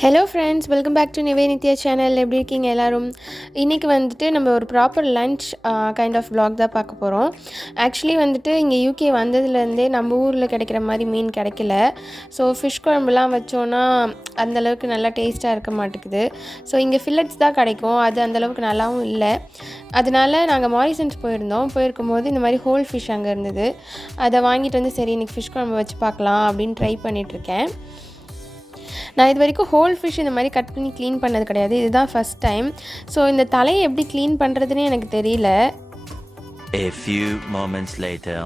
Hello friends, welcome back to Nithya channel. எப்படி இருக்கீங்க எல்லோரும்? இன்றைக்கி வந்துட்டு நம்ம ஒரு proper lunch kind of vlog தான் பார்க்க போகிறோம். ஆக்சுவலி வந்துட்டு இங்கே யூகே வந்ததுலேருந்தே நம்ம ஊரில் கிடைக்கிற மாதிரி மீன் கிடைக்கல. ஸோ ஃபிஷ் குழம்புலாம் வச்சோன்னா அந்தளவுக்கு நல்லா டேஸ்ட்டாக இருக்க மாட்டேங்குது. ஸோ இங்கே ஃபில்லட்ஸ் தான் கிடைக்கும், அது அந்தளவுக்கு நல்லாவும் இல்லை. அதனால நாங்கள் மாரிசன்ஸ் போயிருக்கும்போது இந்த மாதிரி ஹோல் ஃபிஷ் அங்கே இருந்தது. அதை வாங்கிட்டு வந்து சரி இன்றைக்கி ஃபிஷ் குழம்பு வச்சு பார்க்கலாம் அப்படின்னு ட்ரை பண்ணிகிட்ருக்கேன். நான் இது வரைக்கும் ஹோல் ஃபிஷ் இந்த மாதிரி கட் பண்ணி க்ளீன் பண்ணது கிடையாது, இதுதான் ஃபஸ்ட் டைம். ஸோ இந்த தலையை எப்படி க்ளீன் பண்ணுறதுன்னு எனக்கு தெரியல. A few moments later.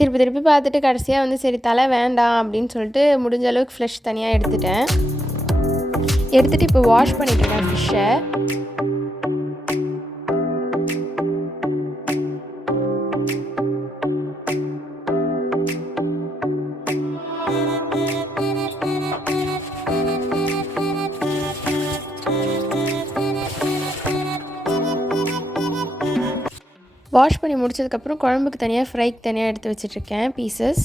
திருப்பி பார்த்துட்டு கடைசியாக வந்து சரி தலை வேண்டாம் அப்படின்னு சொல்லிட்டு முடிஞ்ச அளவுக்கு ஃப்ளஷ் தனியாக எடுத்துகிட்டு இப்போ வாஷ் பண்ணிட்டுருக்கேன் ஃபிஷ்ஷை. வாஷ் பண்ணி முடிச்சதுக்கப்புறம் குழம்புக்கு தனியாக ஃப்ரைக்கு தனியாக எடுத்து வச்சிட்ருக்கேன் பீசஸ்.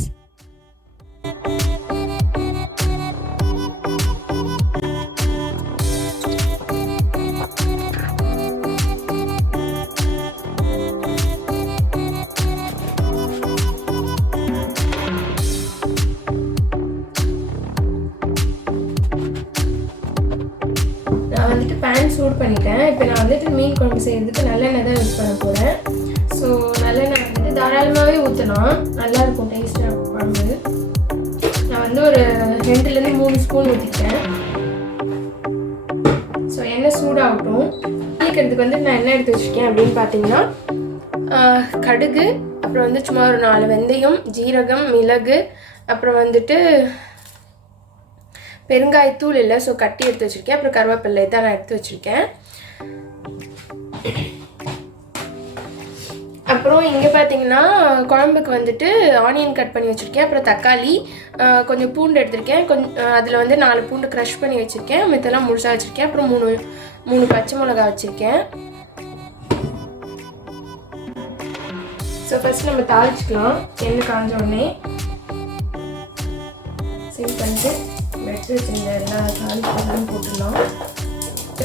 நான் வந்துட்டு பேன் சூட் பண்ணிட்டேன். இப்போ நான் வந்துட்டு மீன் குழம்பு செய்கிறதுக்கு நல்லெண்ணெய் தான் யூஸ் பண்ண போகிறேன். ஸோ நல்லெண்ணெய் வந்துட்டு தாராளமாகவே ஊற்றலாம், நல்லாயிருக்கும், டேஸ்ட்டாக இருக்கும் குழம்பு. நான் வந்து ஒரு 2-3 ஸ்பூன் ஊற்றிட்டேன். ஸோ எண்ணெய் சூடாகட்டும். சீக்கிறதுக்கு வந்து நான் என்ன எடுத்து வச்சுருக்கேன் அப்படின்னு பார்த்தீங்கன்னா கடுகு, அப்புறம் வந்து சும்மா ஒரு 4 வெந்தயம், ஜீரகம், மிளகு, அப்புறம் வந்துட்டு பெருங்காயத்தூள் இல்லை, ஸோ கட்டி எடுத்து வச்சுருக்கேன். அப்புறம் கருவேப்பிலை தான் நான் எடுத்து வச்சுருக்கேன். அப்புறம் இங்கே பார்த்தீங்கன்னா குழம்புக்கு வந்துட்டு ஆனியன் கட் பண்ணி வச்சுருக்கேன். அப்புறம் தக்காளி, கொஞ்சம் பூண்டு எடுத்திருக்கேன். அதில் வந்து 4 பூண்டு க்ரஷ் பண்ணி வச்சுருக்கேன். மித்தெல்லாம் முழுசாக வச்சுருக்கேன். அப்புறம் 3 பச்சை மிளகா வச்சுருக்கேன். ஸோ ஃபஸ்ட் நம்ம தாளிச்சிக்கலாம். எண்ணெய் காஞ்ச உடனே சிம் பண்ணிட்டு வெட்டு வச்சுருந்த எல்லா தாளிச்செல்லாம் போட்டுடலாம்.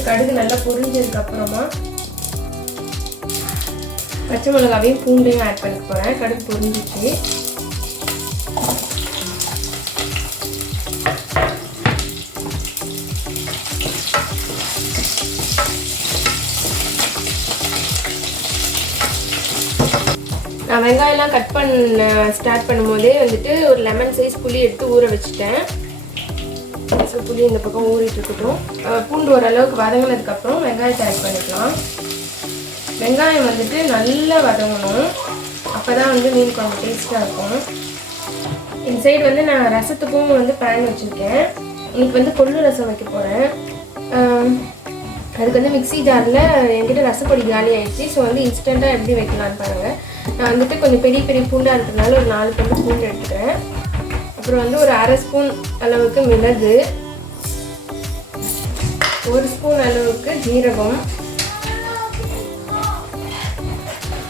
கடுகு நல்லா பொரிஞ்சதுக்கப்புறமா பச்சை மிளகாவையும் பூண்டையும் ஆட் பண்ணிக்க போகிறேன். கடுகு பொரிஞ்சிச்சு. நான் வெங்காயம்லாம் கட் பண்ண ஸ்டார்ட் பண்ணும்போதே வந்துட்டு ஒரு லெமன் சைஸ் புளி எடுத்து ஊற வச்சுட்டேன். ஸோ புளி இந்த பக்கம் ஊறிட்டு இருக்கட்டும். பூண்டு ஓரளவுக்கு வதங்கினதுக்கப்புறம் வெங்காயத்தை ஆட் பண்ணிக்கலாம். வெங்காயம் வந்துட்டு நல்லா வதங்கணும், அப்போ தான் வந்து மீன் குழம்பு டேஸ்ட்டாக இருக்கும். இந்த சைடு வந்து நான் ரசத்துக்கும் வந்து பேன் வச்சுருக்கேன். இன்றைக்கி வந்து கொள்ளு ரசம் வைக்க போகிறேன். அதுக்கு வந்து மிக்ஸி ஜாரில் என்கிட்ட ரசப்பொடி காலி ஆகிடுச்சு. ஸோ வந்து இன்ஸ்டண்ட்டாக எப்படி வைக்கலான்னு பாருங்கள். நான் வந்துட்டு கொஞ்சம் பெரிய பெரிய பூண்டாக இருக்கிறதுனால ஒரு 4 பல்லு பூண்டு எடுத்துக்கிறேன். அப்புறம் வந்து ஒரு 1/2 ஸ்பூன் அளவுக்கு மிளகு, 1 ஸ்பூன் அளவுக்கு ஜீரகம்,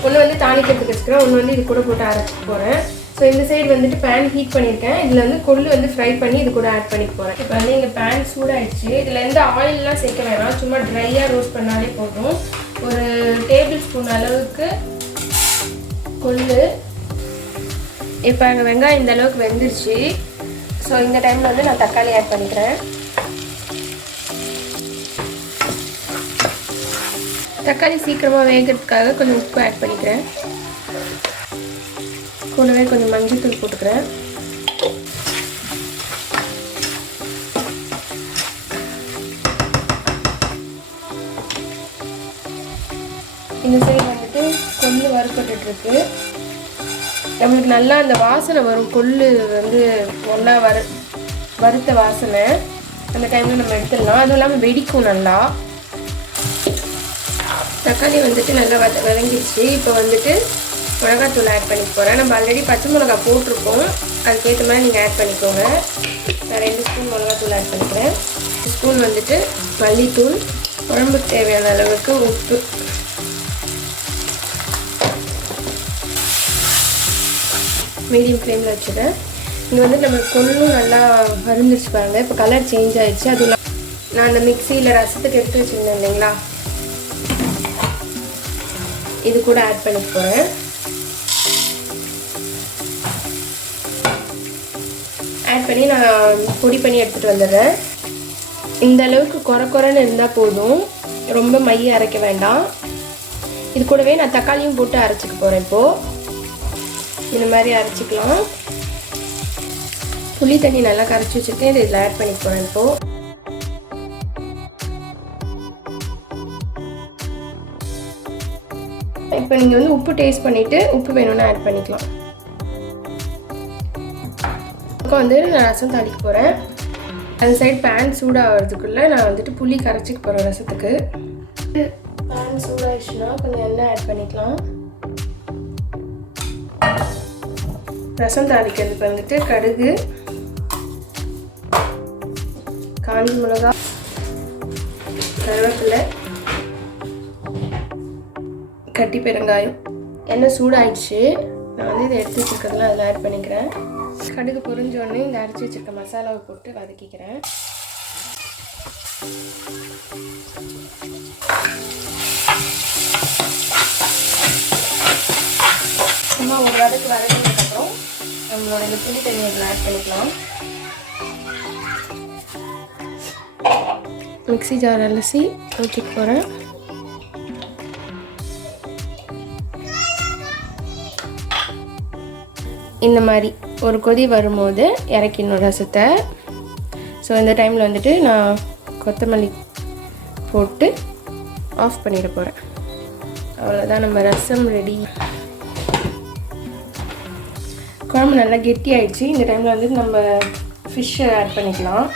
ஒன்று வந்து தாளிக்கிறதுக்கு வச்சுக்கிறேன், ஒன்று வந்து இது கூட போட்டு அரைச்சிட்டு போகிறேன். ஸோ இந்த சைடு வந்துட்டு பேன் ஹீட் பண்ணியிருக்கேன். இதில் வந்து கொள்ளு வந்து ஃப்ரை பண்ணி இது கூட ஆட் பண்ணிக்க போகிறேன். இப்போ வந்து இங்கே பேன் சூடாகிடுச்சு. இதில் எந்த ஆயிலெலாம் சேர்க்க வேணாம், சும்மா ட்ரையாக ரோஸ்ட் பண்ணாலே போதும். ஒரு டேபிள் ஸ்பூன் அளவுக்கு கொள்ளு. இப்போ அங்கே வெங்காயம் இந்த அளவுக்கு வெந்துருச்சு. ஸோ இந்த டைமில் வந்து நான் தக்காளி ஆட் பண்ணிக்கிறேன். தக்காளி சீக்கிரமாக வேகிறதுக்காக கொஞ்சம் உப்பு ஆட் பண்ணிக்கிறேன். கூடவே கொஞ்சம் மஞ்சள் தூள் போட்டுக்கிறேன். இந்த சைடு வந்துட்டு கொள்ளு வறுப்பட்டுருக்கு. நம்மளுக்கு நல்லா அந்த வாசனை வரும், கொள்ளு வந்து நல்லா வறுத்த வாசனை. அந்த டைமில் நம்ம எடுத்துடலாம். அதுவும் இல்லாமல் வெடிக்கும் நல்லா. தக்காளி வந்துட்டு நல்லா வதங்கிடுச்சு. இப்போ வந்துட்டு மிளகாத்தூள் ஆட் பண்ணிக்க போகிறேன். நம்ம ஆல்ரெடி பச்சை மிளகா போட்டிருக்கோம், அதுக்கேற்ற மாதிரி நீங்கள் ஆட் பண்ணிக்கோங்க. நான் 2 ஸ்பூன் மிளகாத்தூள் ஆட் பண்ணிக்கிறேன். 1 ஸ்பூன் வந்துட்டு மல்லித்தூள், குழம்புக்கு தேவையான அளவுக்கு உப்பு, மீடியம் ஃப்ளேமில் வச்சுட்டேன். இது வந்து நம்ம கொள்ளும் நல்லா அருந்துச்சு பாருங்கள். இப்போ கலர் சேஞ்ச் ஆகிடுச்சு. அது நான் அந்த மிக்சியில் ரசத்துக்கு எடுத்து வச்சுருந்தேன் இல்லைங்களா, இது கூட ஆட் பண்ணி போகிறேன். ஆட் பண்ணி நான் பொடி பண்ணி எடுத்துகிட்டு வந்துடுறேன். இந்த அளவுக்கு குறைன்னு இருந்தால் போதும், ரொம்ப மைய அரைக்க வேண்டாம். இது கூடவே நான் தக்காளியும் போட்டு அரைச்சிக்க போகிறேன். இப்போது இந்த மாதிரி அரைச்சிக்கலாம். புளி தண்ணி நல்லா கரைச்சி வச்சுருக்கேன், இதில் ஆட் பண்ணி போகிறேன். இப்போ நீங்கள் வந்து உப்பு டேஸ்ட் பண்ணிவிட்டு உப்பு வேணும்னு ஆட் பண்ணிக்கலாம். இப்போ வந்து நான் ரசம் தாளிக்க போகிறேன். அந்த சைடு பேன் சூடாகிறதுக்குள்ளே நான் வந்துட்டு புளி கரைச்சிக்க போகிறேன் ரசத்துக்கு. பேன் சூடாகிடுச்சுன்னா கொஞ்சம் எண்ணெய் ஆட் பண்ணிக்கலாம். ரசம் தாளிக்கிறதுக்கு வந்துட்டு கடுகு, காஞ்ச மிளகா, கருவேப்பிலை, கட்டி பெருங்காயம். எண்ணெய் சூடாயிடுச்சு. நான் வந்து இதை எடுத்து வச்சுருக்கிறதுலாம் அதில் ஆட் பண்ணிக்கிறேன். கடுகு பொரிஞ்சோடனே இந்த அரைச்சி வச்சுருக்க மசாலாவை போட்டு வதக்கிக்கிறேன். சும்மா ஒரு வதக்கினதுக்கப்புறம் நம்மளோட இந்த புளி தண்ணி அதில் ஆட் பண்ணிக்கலாம். மிக்ஸி ஜார் அலசி ஊற்றிக்க போகிறேன். இந்த மாதிரி ஒரு கொதி வரும்போது இறக்கிடணும் ரசத்தை. ஸோ இந்த டைமில் வந்துட்டு நான் கொத்தமல்லி போட்டு ஆஃப் பண்ணிட போகிறேன். அவ்வளோதான், நம்ம ரசம் ரெடி. குழம்பு நல்லா கெட்டி ஆயிடுச்சு. இந்த டைமில் வந்துட்டு நம்ம ஃபிஷ்ஷை ஆட் பண்ணிக்கலாம்.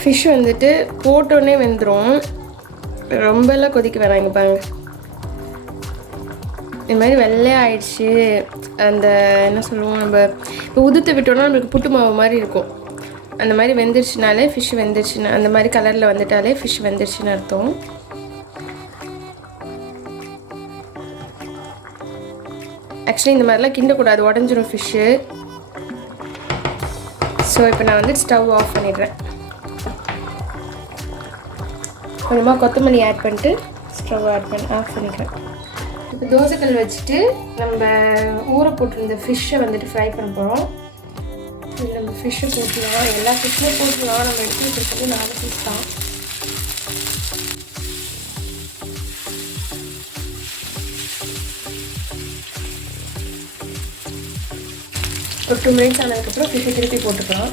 ஃபிஷ் வந்துட்டு போட்டோன்னே வெந்துடும், ரொம்பலாம் கொதிக்க வேணாம். இங்கே பாருங்க, இது மாதிரி வெள்ளையாக ஆயிடுச்சு. அந்த என்ன சொல்லுவோம், நம்ம இப்போ உதுத்து விட்டோம்னா நம்மளுக்கு புட்டு மாவு மாதிரி இருக்கும். அந்த மாதிரி வெந்துருச்சுனாலே ஃபிஷ் வெந்துருச்சுன்னு, அந்த மாதிரி கலரில் வந்துட்டாலே ஃபிஷ் வெந்துருச்சுன்னு அர்த்தம். ஆக்சுவலி இந்த மாதிரிலாம் கிண்டக்கூடாது, உடஞ்சிரும் ஃபிஷ்ஷு. ஸோ இப்போ நான் வந்து ஸ்டவ் ஆஃப் பண்ணிடுறேன். கொஞ்சமாக கொத்தமல்லி ஆட் பண்ணிட்டு ஸ்டவ் ஆஃப் பண்ணிக்கிறேன். இப்போ தோசைக்கல் வச்சுட்டு நம்ம ஊற போட்டிருந்த ஃபிஷ்ஷை வந்துட்டு ஃப்ரை பண்ண போகிறோம். நம்ம ஃபிஷ்ஷை போட்டுக்கலாம், எல்லா ஃபிஷ்ஷுமே போட்டுக்கலாம். நம்ம எடுத்து வச்சுருக்கிறது 4 பீஸ் தான். ஒரு 2 மினிட்ஸ் ஆனதுக்கப்புறம் ஃபிஷ்ஷை திருப்பி போட்டுக்கலாம்.